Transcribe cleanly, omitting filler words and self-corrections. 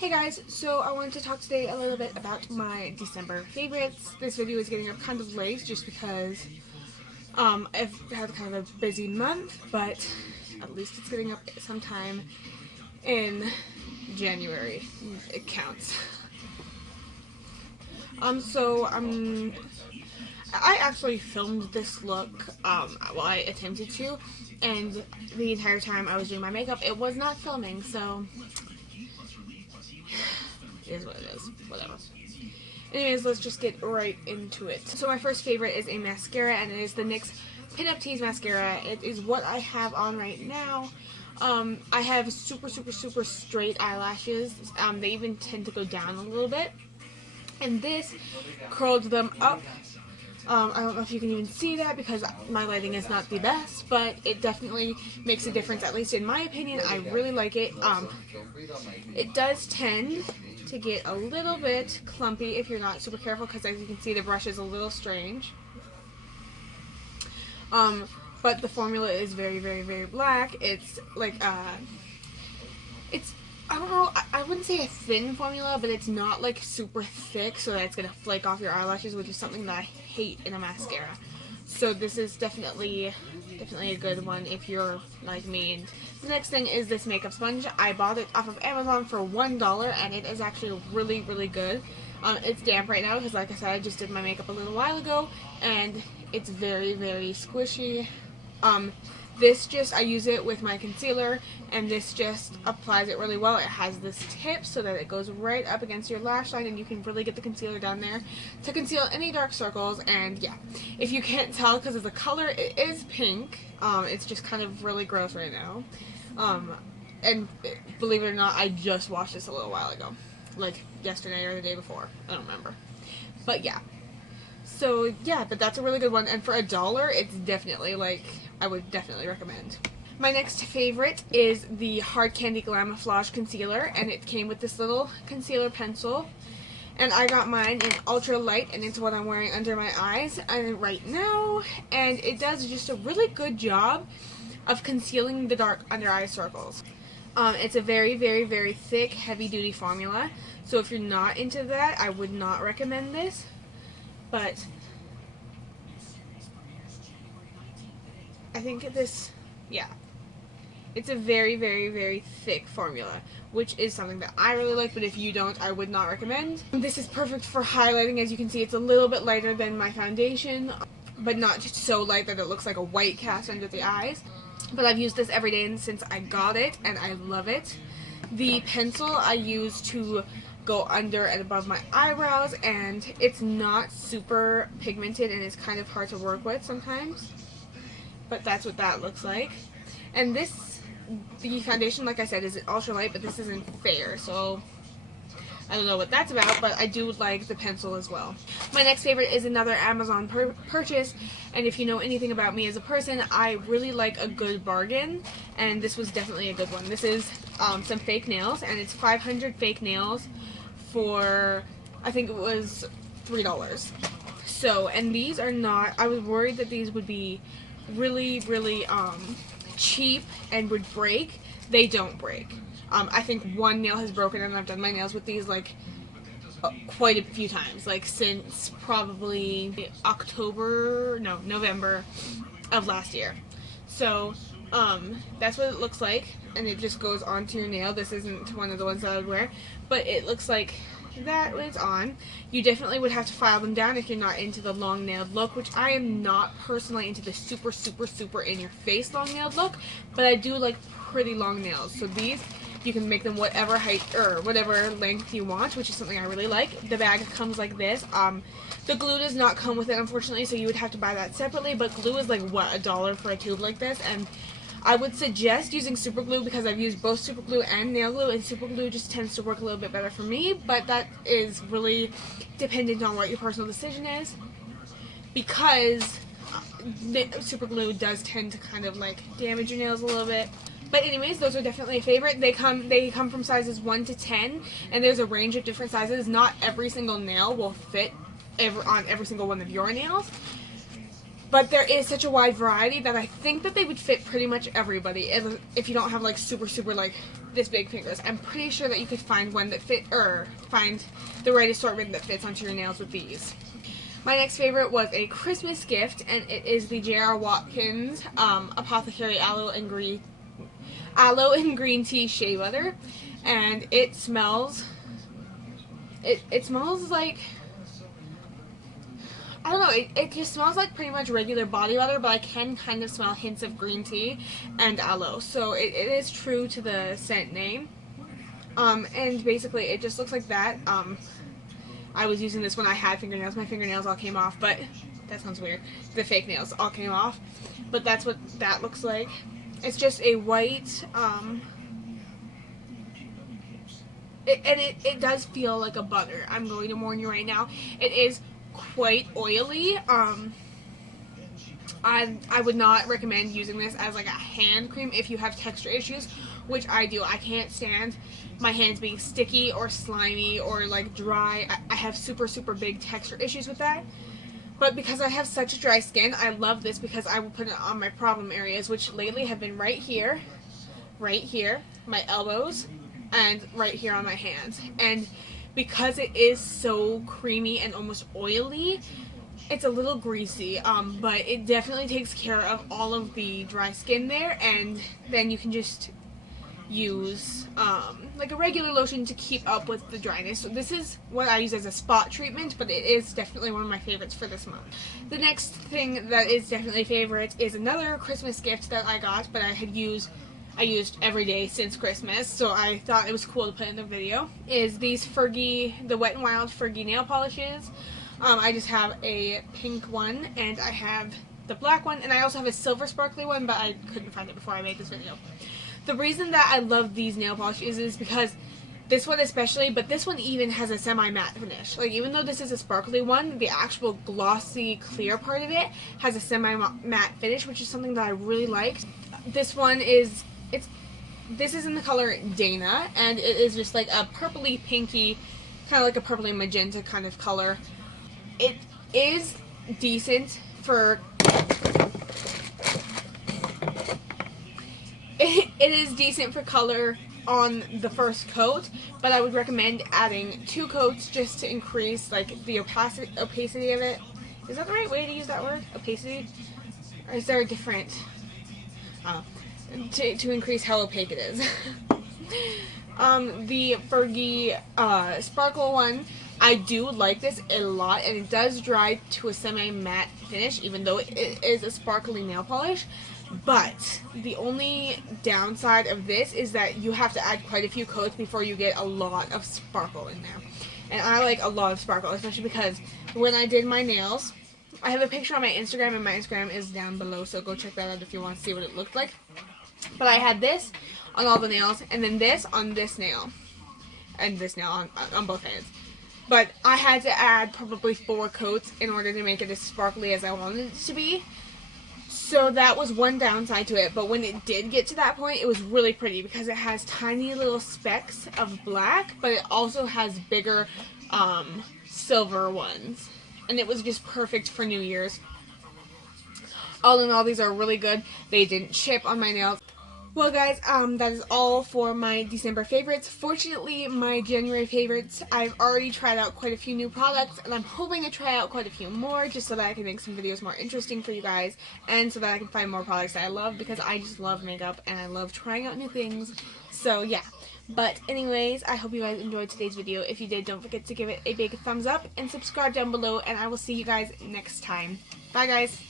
Hey guys, so I wanted to talk today a little bit about my December favorites. This video is getting up kind of late just because I've had kind of a busy month, but at least it's getting up sometime in January. It counts. I actually filmed this look, well, I attempted to, and the entire time I was doing my makeup, it was not filming, so it is what it is. Whatever. Anyways, let's just get right into it. So my first favorite is a mascara, and it is the NYX Pinup Tease Mascara. It is what I have on right now. I have super straight eyelashes. They even tend to go down a little bit. And this curled them up. I don't know if you can even see that because my lighting is not the best, but it definitely makes a difference, at least in my opinion. I really like it. It does tend to get a little bit clumpy if you're not super careful, because as you can see, the brush is a little strange. But the formula is very black. It's like, I don't know, I wouldn't say a thin formula, but it's not like super thick so that it's going to flake off your eyelashes, which is something that I hate in a mascara. So this is definitely a good one if you're like me. And the next thing is this makeup sponge. I bought it off of Amazon for $1, and it is actually really good. It's damp right now because, like I said, I just did my makeup a little while ago, and it's very squishy. I use it with my concealer, and this just applies it really well. It has this tip so that it goes right up against your lash line, and you can really get the concealer down there to conceal any dark circles. And yeah, if you can't tell because of the color, it is pink. It's just kind of really gross right now. And believe it or not, I just washed this a little while ago. Like yesterday or the day before. I don't remember. But yeah. So yeah, but that's a really good one, and for $1, it's definitely like, I would definitely recommend. My next favorite is the Hard Candy Glamouflage Concealer, and it came with this little concealer pencil, and I got mine in Ultra Light, and it's what I'm wearing under my eyes right now, and it does just a really good job of concealing the dark under eye circles. It's a very thick, heavy-duty formula, so if you're not into that, I would not recommend this. But I think this, yeah, it's a very thick formula, which is something that I really like, but if you don't, I would not recommend. This is perfect for highlighting. As you can see, it's a little bit lighter than my foundation, but not just so light that it looks like a white cast under the eyes. But I've used this every day since I got it, and I love it. The pencil I use to go under and above my eyebrows, and it's not super pigmented, and it's kind of hard to work with sometimes, but that's what that looks like. And the foundation, like I said, is ultra light, but this isn't fair, so I don't know what that's about, but I do like the pencil as well. My next favorite is another Amazon purchase, and if you know anything about me as a person, I really like a good bargain, and this was definitely a good one. This is some fake nails, and it's 500 fake nails for, I think it was $3. So, and these are not, I was worried that these would be really cheap and would break. They don't break. I think one nail has broken, and I've done my nails with these like quite a few times, like since probably November of last year. So that's what it looks like, and it just goes onto your nail. This isn't one of the ones that I would wear, but it looks like that when it's on. You definitely would have to file them down if you're not into the long nailed look, which I am not personally into the super in your face long nailed look, but I do like pretty long nails. So these, you can make them whatever height or whatever length you want, which is something I really like. The bag comes like this. The glue does not come with it, unfortunately, so you would have to buy that separately, but glue is like, what, $1 for a tube like this? And I would suggest using super glue because I've used both super glue and nail glue, and super glue just tends to work a little bit better for me, but that is really dependent on what your personal decision is, because super glue does tend to kind of like damage your nails a little bit. But anyways, those are definitely a favorite. They come from sizes 1 to 10, and there's a range of different sizes. Not every single nail will fit on every single one of your nails. But there is such a wide variety that I think that they would fit pretty much everybody. If you don't have like super like this big fingers, I'm pretty sure that you could find one that find the right assortment that fits onto your nails with these. My next favorite was a Christmas gift, and it is the J.R. Watkins Apothecary Aloe and Green Tea Shea Butter, and it smells. It smells like, I don't know, it just smells like pretty much regular body butter, but I can kind of smell hints of green tea and aloe. So it is true to the scent name. And basically it just looks like that. I was using this when I had fingernails. My fingernails all came off, but that sounds weird. The fake nails all came off. But that's what that looks like. It's just a white, it does feel like a butter. I'm going to warn you right now. It is quite oily. I would not recommend using this as like a hand cream if you have texture issues, which I do. I can't stand my hands being sticky or slimy or like dry. I have super big texture issues with that. But because I have such dry skin, I love this because I will put it on my problem areas, which lately have been right here, my elbows, and right here on my hands. And because it is so creamy and almost oily, it's a little greasy, but it definitely takes care of all of the dry skin there, and then you can just use like a regular lotion to keep up with the dryness. So this is what I use as a spot treatment, but it is definitely one of my favorites for this month. The next thing that is definitely a favorite is another Christmas gift that I got, but I used every day since Christmas, so I thought it was cool to put in the video, is these the Wet n Wild Fergie nail polishes. I just have a pink one, and I have the black one, and I also have a silver sparkly one, but I couldn't find it before I made this video. The reason that I love these nail polishes is because this one especially, but this one even has a semi-matte finish. Like, even though this is a sparkly one, the actual glossy clear part of it has a semi-matte finish, which is something that I really like. This one is, this is in the color Dana, and it is just like a purpley pinky, kind of like a purpley magenta kind of color. It is decent for it is decent for color on the first coat, but I would recommend adding 2 coats just to increase like the opacity of it. Is that the right way to use that word? Opacity? Or is there a different, to increase how opaque it is? The Fergie Sparkle one, I do like this a lot, and it does dry to a semi-matte finish, even though it is a sparkly nail polish. But the only downside of this is that you have to add quite a few coats before you get a lot of sparkle in there. And I like a lot of sparkle, especially because when I did my nails, I have a picture on my Instagram, and my Instagram is down below, so go check that out if you want to see what it looked like. But I had this on all the nails, and then this on this nail, and this nail on both hands. But I had to add probably 4 coats in order to make it as sparkly as I wanted it to be. So that was one downside to it, but when it did get to that point, it was really pretty because it has tiny little specks of black, but it also has bigger silver ones. And it was just perfect for New Year's. All in all, these are really good. They didn't chip on my nails. Well guys, that is all for my December favorites. Fortunately, my January favorites, I've already tried out quite a few new products, and I'm hoping to try out quite a few more just so that I can make some videos more interesting for you guys, and so that I can find more products that I love, because I just love makeup and I love trying out new things. So yeah. But anyways, I hope you guys enjoyed today's video. If you did, don't forget to give it a big thumbs up and subscribe down below, and I will see you guys next time. Bye guys!